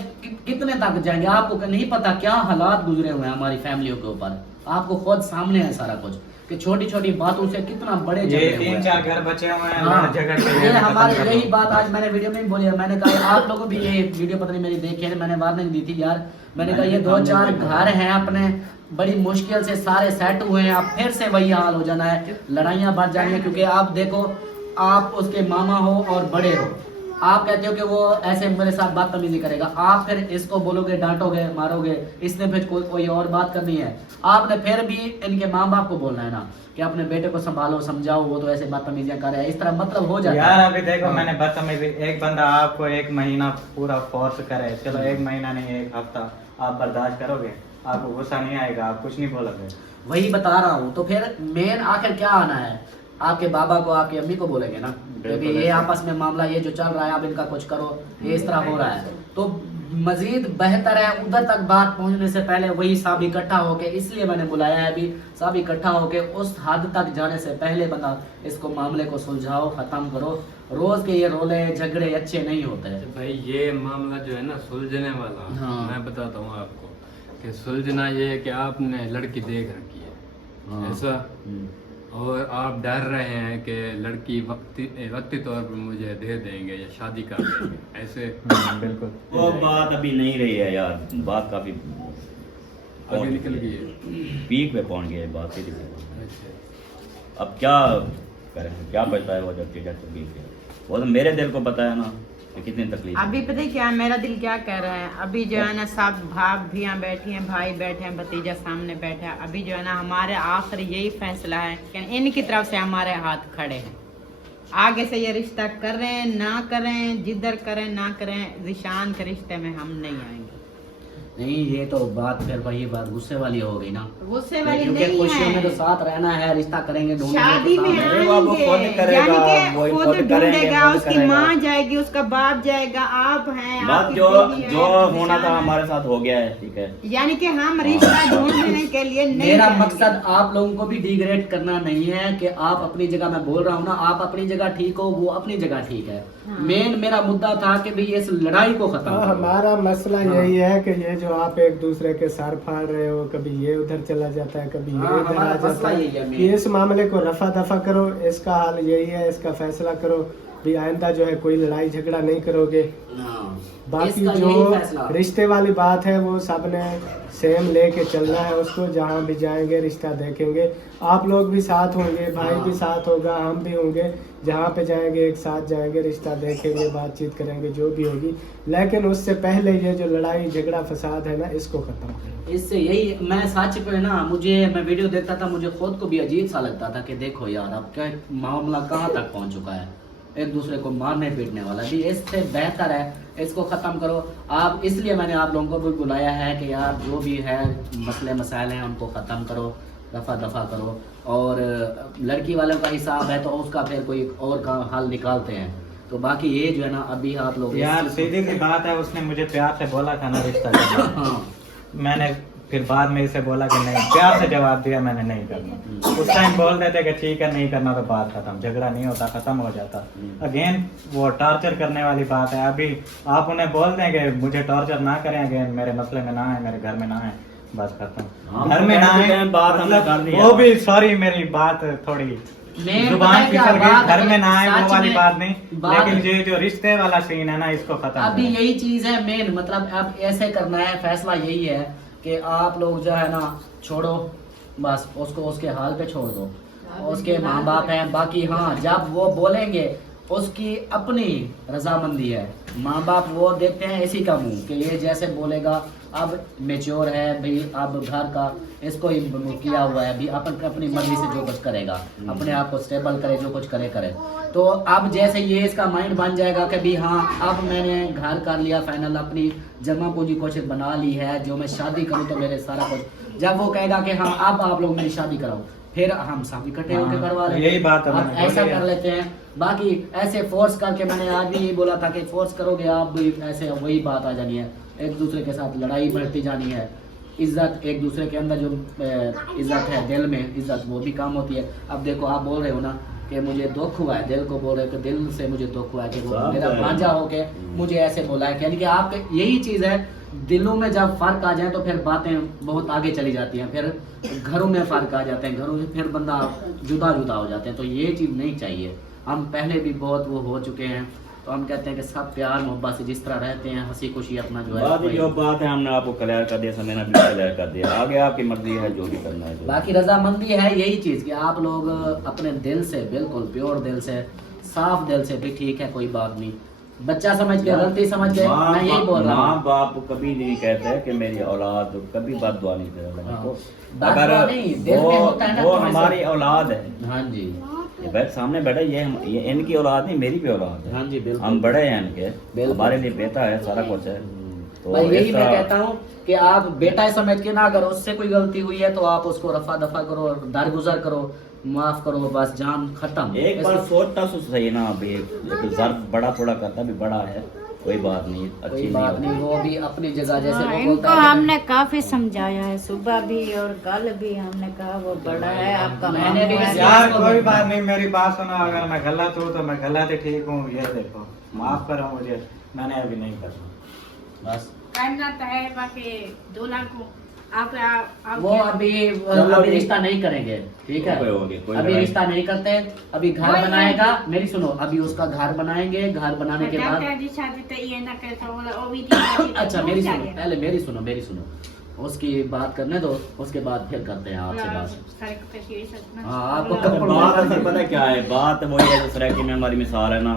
कितने तक जाएंगे, आपको नहीं पता क्या हालात गुजरे हुए हैं हमारी फैमिलियों के ऊपर, आपको खुद सामने है सारा कुछ कि छोटी छोटी बातों से कितना बड़े ये झगड़े हुए हैं। 3-4 घर बचे हुए हैं, हाँ, लड़ झगड़ के ये खत्म हमारी कर दो। यही बात आज मैंने वीडियो में भी बोली है, मैंने कहा आप लोगों भी ये वीडियो पता नहीं मेरी देखी है, मैंने वार्निंग दी थी यार, मैंने कहा ये 2-4 घर हैं अपने बड़ी मुश्किल से सारे सेट हुए हैं, अब फिर से वही हाल हो जाना है, लड़ाइयाँ बढ़ जानी है, क्योंकि आप देखो आप उसके मामा हो और बड़े हो, आप कहते हो कि वो ऐसे मेरे साथ बदतमीजी करेगा, आप फिर इसको बोलोगे डांटोगे मारोगे, इसने फिर कोई और बात करनी है, आपने फिर भी इनके माँ बाप को बोलना है ना कि अपने बेटे को संभालो समझाओ, वो तो ऐसे बदतमीजियां कर रहा है, इस तरह मतलब हो जाता यार है। अभी देखो हाँ। मैंने बदतमीजी, एक बंदा आपको 1 महीना पूरा फोर्स करे, चलो 1 महीना नहीं 1 हफ्ता आप बर्दाश्त करोगे, आपको गुस्सा नहीं आएगा, आप कुछ नहीं बोलोगे? वही बता रहा हूँ, तो फिर मेन आखिर क्या आना है, आपके बाबा को आपकी अम्मी को बोलेंगे ना, क्योंकि ये आपस में मामला ये जो चल रहा है, आप इनका कुछ करो, ये इस तरह हो रहा है, तो मजीद बेहतर है उधर तक बात पहुंचने से पहले वही सब इकट्ठा होके, इसलिए मैंने बुलाया है अभी, सब इकट्ठा होके उस हद तक जाने से पहले बंदा इसको मामले को सुलझाओ, खत्म करो। रोज के ये रोले झगड़े अच्छे नहीं होते हैं। भाई ये मामला जो है ना सुलझने वाला, हाँ। मैं बताता हूँ आपको कि सुलझना ये है कि आपने लड़की देख रखी है, हाँ। ऐसा, और आप डर रहे हैं कि लड़की वक्ती तौर पर मुझे दे देंगे या शादी कर देंगे, ऐसे बिल्कुल। वो बात अभी नहीं रही है यार, बात काफी आगे निकल गई है। पीक पे पहुंच गई है बात सीधी सी। अच्छा। अब क्या करें, क्या पता है वो जब चीज़ें तकलीफ है, वो तो मेरे दिल को पता है ना कि कितनी तकलीफ है। अभी पता है क्या मेरा दिल क्या कह रहा है, अभी जो है ना सब भाभियाँ बैठी हैं, भाई बैठे हैं, भतीजा सामने बैठा है, अभी जो है ना हमारे आखिर यही फैसला है कि इनकी तरफ से हमारे हाथ खड़े हैं, आगे से ये रिश्ता करें ना करें, जिधर करें ना करें, ज़ीशान के रिश्ते में हम नहीं आएंगे। नहीं ये तो बात फिर वही बात गुस्से वाली हो गई ना, गुस्से वाली क्योंकि नहीं खुशियों में तो है, साथ रहना है, रिश्ता करेंगे ढूंढेंगे शादी तो में साथ अरे बाबू खुद आएंगे, करेगा, यानी कि वही खुद खुद करेंगे, ढूंढेगा, खुद उसकी करेगा। माँ जाएगी, उसका बाप जाएगा, आप हैं, बात आपकी जो बीवी है, जो होना था ज़ीशान है। हमारे साथ हो गया है, ठीक है। यानी कि हम रिश्ता ढूंढने के लिए नहीं मेरा जाएंगे। मकसद आप लोगों को भी डिग्रेड करना नहीं है कि आप अपनी जगह, मैं बोल रहा हूँ ना, आप अपनी जगह ठीक हो, वो अपनी जगह ठीक है। मेन मेरा मुद्दा था कि भाई इस लड़ाई को खत्म हाँ, करो। हमारा मसला यही है कि ये जो आप एक दूसरे के सर फाड़ रहे हो, कभी ये उधर चला जाता है, कभी ये हाँ, इधर हमारा आ जाता मसला यही है है, मेन। कि इस मामले को रफा दफा करो, इसका हाल यही है, इसका फैसला करो, भी आइंदा जो है कोई लड़ाई झगड़ा नहीं करोगे। हाँ, बाकी इसका जो यही फैसला। रिश्ते वाली बात है वो सब ने सेम लेके चलना है उसको, जहाँ भी जाएंगे रिश्ता देखेंगे, आप लोग भी साथ होंगे, भाई भी साथ होगा, हम भी होंगे, जहाँ पे जाएंगे एक साथ जाएंगे, रिश्ता देखेंगे, बातचीत करेंगे, जो भी होगी, लेकिन उससे पहले ये जो लड़ाई झगड़ा फसाद है ना, इसको खत्म करें। इससे यही मैं सच पे ना, मैं वीडियो देखता था, मुझे खुद को भी अजीब सा लगता था कि देखो यार अब क्या मामला कहाँ तक पहुँच चुका है, एक दूसरे को मारने पीटने वाला भी। इससे बेहतर है इसको ख़त्म करो आप, इसलिए मैंने आप लोगों को भी बुलाया है कि यार जो भी है मसले मसाइल हैं उनको ख़त्म करो, रफा दफा करो, और लड़की वालों का हिसाब है तो उसका फिर कोई और का हल निकालते हैं। तो बाकी ये जो है ना अभी आप लोग यार सीधी सी बात है, उसने मुझे प्यार से बोला था ना रिश्ता करना, हाँ मैंने फिर बाद में इसे बोला कि नहीं, प्यार से जवाब दिया मैंने नहीं करना। उस टाइम बोल देते कि ठीक है नहीं करना तो बात खत्म, झगड़ा नहीं होता, खत्म हो जाता। अगेन वो टॉर्चर करने वाली बात है, अभी आप उन्हें बोल दें कि मुझे टॉर्चर ना करें, अगेन मेरे मसले में ना आए, मेरे घर में ना आए, बस खत्म। हम घर तो में ना कह चुके आए, हैं, बात हमने मतलब कर दी है। वो भी सॉरी मेरी बात थोड़ी मेन जुबान पता है क्या फिसल गई, बात घर में ना आए सच वो वाली में बात नहीं, बात- लेकिन ये जो रिश्ते वाला सीन है ना, इसको खत्म अभी करें। यही चीज है मेन, मतलब अब ऐसे करना है, फैसला यही है कि आप लोग जो है ना छोड़ो, बस उसको उसके हाल पे छोड़ दो, उसके माँ बाप हैं, बाकी हाँ जब वो बोलेंगे उसकी अपनी रजामंदी है, माँ बाप वो देखते हैं इसी का मुंह कि ये जैसे बोलेगा, अब मेच्योर है भाई, अब घर का इसको ही किया हुआ है भी, अपनी मर्जी से जो कुछ करेगा, अपने आप को स्टेबल करे, जो कुछ करे। तो अब जैसे ये इसका माइंड बन जाएगा कि भी हाँ अब मैंने घर कर लिया फाइनल, अपनी जमा पूंजी कुछ बना ली है, जो मैं शादी करूँ तो मेरे सारा कुछ, जब वो कहेगा कि हाँ अब आप लोग मेरी शादी कराओ, फिर हम सब इकट्ठे होकर करवा लेते हैं। यही बात है, अब मैंने ऐसा बोली है। कर लेते हैं। बाकी ऐसे फोर्स करके, मैंने आज भी यही बोला था कि फोर्स करोगे आप भी ऐसे वही बात आ जानी है, एक दूसरे के साथ लड़ाई बढ़ती जानी है। इज्जत एक दूसरे के अंदर जो इज्जत है दिल में इज्जत, वो भी काम होती है। अब देखो आप बोल रहे हो ना कि मुझे दुख हुआ है, दिल को बोल रहे हो कि दिल से मुझे दुख हुआ है कि वो साफ मेरा है। भांजा होके मुझे ऐसे बोला है, यानी कि आप यही चीज़ है, दिलों में जब फर्क आ जाए तो फिर बातें बहुत आगे चली जाती हैं, फिर घरों में फर्क आ जाते हैं, घरों में फिर बंदा जुदा जुदा हो जाते हैं। तो ये चीज़ नहीं चाहिए। हम पहले भी बहुत वो हो चुके हैं, तो हम कहते हैं कि सब प्यार मोहब्बत से जिस तरह रहते हैं, हंसी खुशी अपना जो है बात वही। जो बात है हमने आपको क्लियर कर दिया, समय ने भी क्लियर कर दिया, आगे आपकी मर्जी है जो भी करना है। बाकी रजामंदी है यही चीज़ कि आप लोग अपने दिल से, बिल्कुल प्योर दिल से, साफ दिल से भी ठीक है, कोई बात नहीं, बच्चा समझ के, गलती समझ के, मैं यही बोल रहा माँ हूँ। बाप कभी नहीं कहते कि मेरी औलाद कभी बददुआ नहीं कर हाँ। तो बददुआ नहीं, दिल में होता है ना वो थोड़ी सी। हमारी औलाद है, हाँ जी, ये बैठ सामने बैठा, ये इनकी औलाद नहीं, मेरी भी औलाद है। हाँ जी बिल्कुल। हम बड़े हैं इनके, बिल्कुल। हमारे लिए बेटा है, सारा कुछ है। तो भाई यही इस मैं तरह- कहता हूँ कि आप बेटा समझ के ना, अगर उससे कोई गलती हुई है तो आप उसको रफा दफा करो, दरगुजर करो, माफ करो, बस जान खत्म। एक बार सोचता सो सही ना, अभी एक जर्द बड़ा थोड़ा करता भी बड़ा है, कोई बात नहीं, अच्छी कोई बात नहीं, वो भी अपनी जगह जैसे वो इनको बोलता है। हमने काफी समझाया है, सुबह भी और कल भी हमने कहा वो बड़ा है आपका मैंने भी मामू है। यार कोई बात नहीं, मेरी बात सुनो, अगर मैं गलत हूँ तो मैं गलत ही ठीक हूँ, ये देखो माफ करो मुझे, मैंने अभी नहीं करना। बस करना तो है बाकी दूल्हा को आप वो अभी रिश्ता नहीं करेंगे, ठीक है, कोई अभी लड़ाई रिश्ता नहीं करते, अभी घर बनाएगा, मेरी सुनो, अभी उसका घर बनाएंगे, घर बनाने के बाद अच्छा मेरी सुनो, पहले मेरी सुनो, उसकी बात करने दो, उसके बाद फिर करते हैं आपसे बात। हाँ आपको बात असल पता क्या है, बात वही है दूसरा की मैं हमारी मिसाल है ना,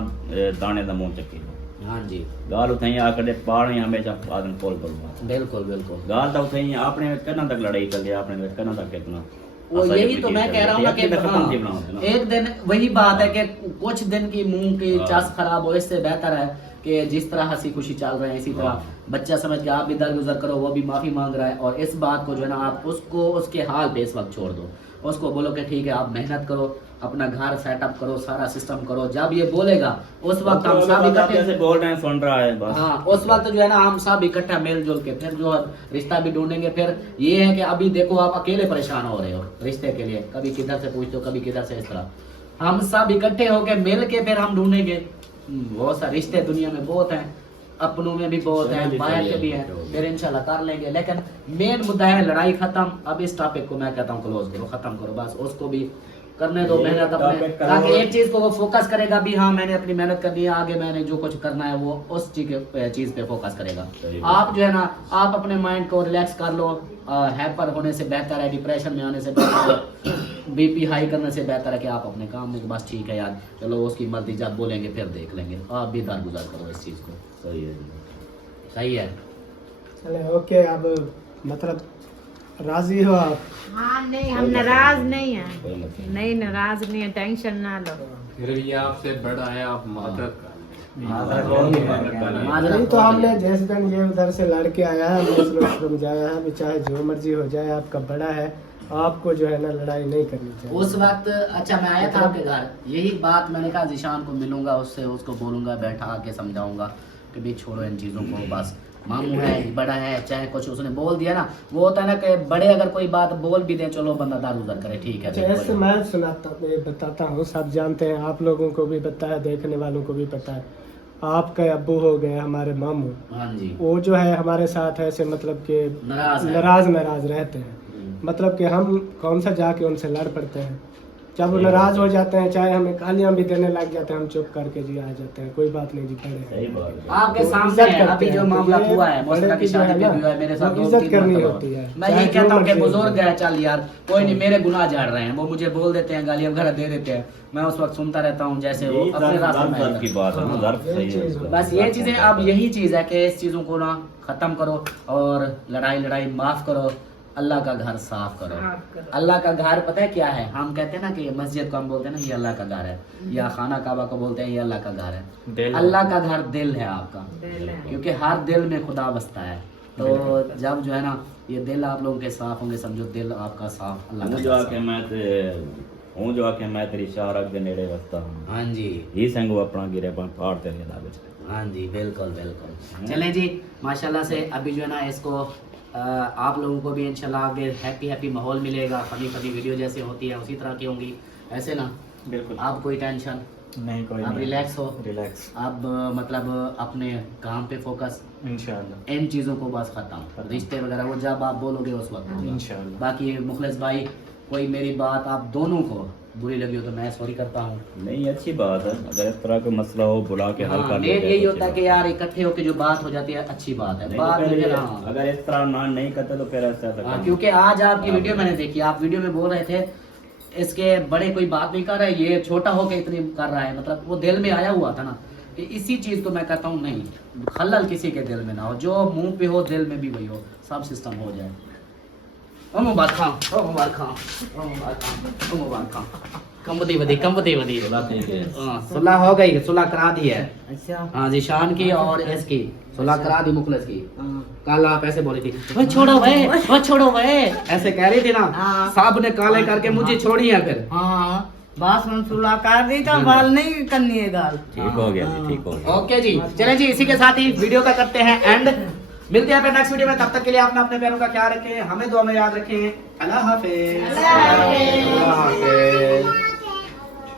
दाने दा मुंह चक्की हाँ जी गाल उठाई आकर पाड़ यहाँ बेचा आदमी पोल करूंगा, बिल्कुल बिल्कुल, गाल तो उठाई आपने करना तक लड़ाई कर लिया, आपने करना तक कितना वो यही तो मैं कह रहा हूँ ना कि हाँ, एक दिन वही बात है कि कुछ दिन की मुंह की चास खराब हो, इससे बेहतर है कि जिस तरह हंसी खुशी चल रहे हैं इसी तरह बच्चा समझ के आप भी दरगुजर करो, वो भी माफी मांग रहा है, और इस बात को जो है ना आप उसको उसके हाल पे इस वक्त छोड़ दो, उसको बोलो कि ठीक है आप मेहनत करो, अपना घर सेटअप करो, सारा सिस्टम करो, जब ये बोलेगा उस वक्त हम सब इकट्ठे बोल रहे हैं सुन रहा है बस। हाँ उस वक्त जो है ना हम सब इकट्ठा मिलजुल के फिर जो रिश्ता भी ढूंढेंगे। फिर ये है कि अभी देखो आप अकेले परेशान हो रहे हो रिश्ते के लिए, कभी किधर से पूछते हो, कभी किधर से, इस तरह हम सब इकट्ठे होके मिल के फिर हम ढूंढेंगे। बहुत सारे रिश्ते दुनिया में बहुत हैं, अपनों में भी बहुत है, बाहर के भी है, फिर इंशाल्लाह कर लेंगे। लेकिन मेन मुद्दा है लड़ाई खत्म। अब इस टॉपिक को मैं कहता हूँ क्लोज करो, खत्म करो, बस उसको भी करने दो मेहनत अपने, ताकि एक चीज को वो फोकस करेगा भी, हाँ मैंने अपनी मेहनत करनी है, आगे मैंने जो कुछ करना है वो उस चीज पे फोकस करेगा। आप जो है ना आप अपने माइंड को रिलैक्स कर लो, हैपर होने से बेहतर है, डिप्रेशन में आने से बेहतर है, बीपी हाई करने से बेहतर है कि आप अपने काम में बस ठीक है यार चलो उसकी मर्जी, जब बोलेंगे फिर देख लेंगे। आप भी दरगुजर करो इस चीज को। सही है, सही है। चले ओके, अब मतलब राजी हो आप? हाँ नहीं हम नाराज नहीं है, कोई मतलब नहीं नाराज नहीं है, टेंशन ना लो। फिर ये आपसे बड़ा है, आप मादरत कर नहीं तो हमने जिस दिन ये उधर से लड़के आया है हमने उसको समझाया है, चाहे जो मर्जी हो जाए आपका बड़ा है, आपको जो है ना लड़ाई नहीं करनी चाहिए। उस वक्त अच्छा मैं आया था आपके घर, यही बात मैंने कहा जिशान को मिलूंगा, उससे उसको बोलूंगा, बैठा के समझाऊंगा कि भी छोड़ो इन चीज़ों को, बस मामू है बड़ा है, चाहे कुछ उसने बोल दिया ना, वो होता है ना कि बड़े अगर कोई बात बोल भी दें चलो बंदा दारुदार करे, ठीक है। जैसे मैं बताता हूँ, सब जानते हैं, आप लोगों को भी पता है, देखने वालों को भी पता है, आपके अब्बू हो गए हमारे मामू, हाँ जी, वो जो है हमारे साथ ऐसे मतलब कि नाराज रहते हैं, मतलब कि हम कौन सा जाके उनसे लड़ पड़ते हैं, जब वो नाराज हो जाते हैं चाहे हमें गालियां भी देने लग जाते हैं, हम चुप करके जी आ जाते हैं, कोई बात नहीं जी, बड़े सही बात है। आपके तो सामने इज्जत है, करते अभी जो हैं, मामला तो ये हुआ है बड़े मौसम की की जो शादी है पे ना, भी हुआ है मेरे साथ, तो 2-3 इज्जत करनी मरतबा। होती है। मैं चाहे यही कहता हूँ कि जो मर्जी बुजुर्ग हो। है, चल यार कोई नहीं, मेरे गुनाह झाड़ रहे हैं, वो मुझे बोल देते हैं, गालियां वगैरह दे देते हैं, मैं उस वक्त सुनता रहता हूँ, जैसे वो अपने रास्ते में दर्द की बात है ना, दर्द सही है। बस ये चीजें, अब यही चीज है कि इस चीजों को ना खत्म करो और लड़ाई माफ करो, अल्लाह का घर साफ करो। अल्लाह का घर पता है क्या है, हम कहते हैं ना कि मस्जिद को हम बोलते हैं ना ये अल्लाह का घर है, या खाना काबा को बोलते हैं ये अल्लाह का घर है। अल्लाह का घर दिल है आपका, क्योंकि हर दिल में खुदा बसता है। तो जब जो है ना ये दिल आप लोगों के साफ होंगे, समझो दिल आपका साफ, अल्लाह का जो आके मैं हूं जो आके मैं तेरी शाहरग दे नेड़े वसता हूं। हाँ जी, ही संग अपना गिरे फाड़ तेरे लागे। हाँ जी, बिल्कुल बिल्कुल। चलें जी, माशाल्लाह से अभी जो है ना इसको आप लोगों को भी इंशाल्लाह आगे हैप्पी माहौल मिलेगा, फनी वीडियो जैसे होती है उसी तरह की होंगी, ऐसे ना बिल्कुल, आप कोई टेंशन नहीं, कोई आप नहीं, रिलैक्स हो, रिलैक्स आप मतलब अपने काम पे फोकस, इंशाल्लाह, इन चीज़ों को बस खत्म, रिश्ते वगैरह वो जब आप बोलोगे उस वक्त होगा। इंशाल्लाह। बाकी मुखलिस भाई कोई मेरी बात आप दोनों को बुरी लगी हो तो मैं सॉरी करता हूँ। नहीं अच्छी बात है, अगर इस तरह का मसला हो बुला के हल कर मेन यही होता है कि यार इकट्ठे होकर जो बात हो जाती है अच्छी बात है, बात में फिर हाँ। अगर इस तरह ना नहीं करते तो फिर ऐसा हाँ, क्योंकि आज आपकी वीडियो मैंने देखी, आप वीडियो में बोल रहे थे इसके बड़े कोई बात नहीं कर रहे, ये छोटा होके इतनी कर रहा है, मतलब वो दिल में आया हुआ था ना कि इसी चीज को मैं कहता हूँ नहीं, खलल किसी के दिल में ना हो, जो मुंह पे हो दिल में भी वही हो, सब सिस्टम हो जाए। ओ मुबारक खां, ओ मुबारक खां, ओ मुबारक खां, ओ मुबारक खां, कंबती वधी हाँ, सुलह हो गई, सुलह करा दी है। अच्छा, हाँ जी, शान की और इसकी सुलह करा दी, मुखलिस की। कल आप ऐसे बोली थी, वो छोड़ो भाई, ऐसे कह रही थी ना, साहब ने काले करके मुझे छोड़ी है फिर। हाँ बस हम सुलह कर दी तो बाल नहीं करनी है गाल। ठीक हो गया जी, ठीक हो गया। ओके जी, चलें जी, इसी के साथ ही वीडियो का करते हैं एंड। मिलते हैं फिर नेक्स्ट वीडियो में, तब तक के लिए अपना अपने पैरों का ख्याल रखें, हमें दुआ में याद रखें। अल्लाह हाफिज। अल्लाह हाफिज। अल्लाह हाफिज।